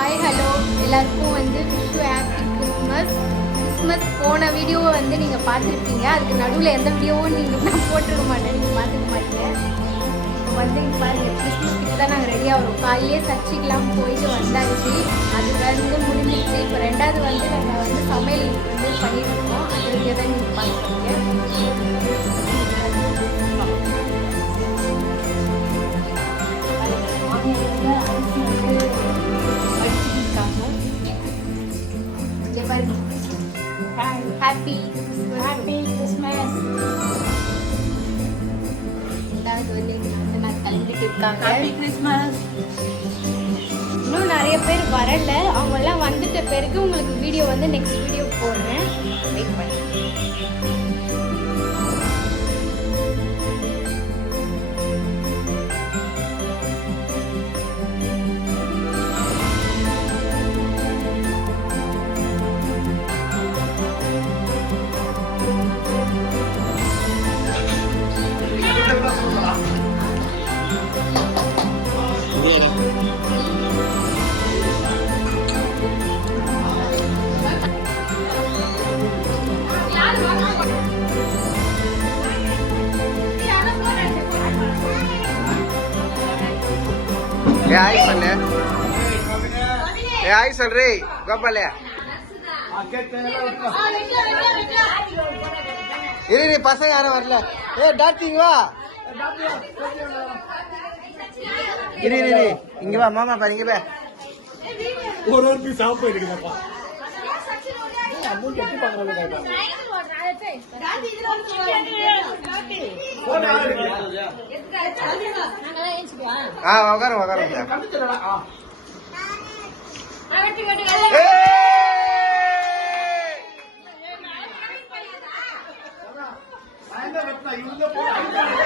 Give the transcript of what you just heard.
Hi hello எல்லாருக்கும் wish you happy Christmas. Christmas போன வீடியோவை நீங்கள் பார்த்துருப்பீங்க. அதுக்கு நடுவில் எந்த வீடியோவும் நான் போட்டிருக்க மாட்டேன், நீங்கள் பார்த்துக்க மாட்டீங்க. இப்போ பாருங்கள், கிறிஸ்மஸ்க்கு தான் நாங்கள் ரெடி ஆகிறோம். காலையிலே சர்ச்சுக்கெலாம் போயிட்டு வந்தாச்சு. அது முடிஞ்சிச்சு. இப்போ ரெண்டாவது நாங்கள் சமையல் பண்ணியிருக்கோம். அது வீடியோ தான் நீங்கள் பார்த்துருக்கீங்க. Happy Christmas. கிளம்பிட்டு இருக்காங்க. இன்னும் நிறைய பேர் வரல. அவங்கெல்லாம் வந்துட்ட பிறகு உங்களுக்கு வீடியோ நெக்ஸ்ட் வீடியோ போடுறேன். வெயிட் பண்ணி हाय सल्ले हाय सर रे गोपाले इरी पसंग यार वरला ए डाटिंग वा इरी इरी इंगे बा मामा पर इंगे बे और भी साफ पे இருக்குடா அம்மு கெட்டி பாக்குறல பாப்பா டாடி இதுல டாடி நாங்களே ஏஞ்சிடுவா வகரம் கம்பிச்சடா வெட்டி வெட்டி ஏ நான் என்ன வெட்டா இவங்க போறாங்க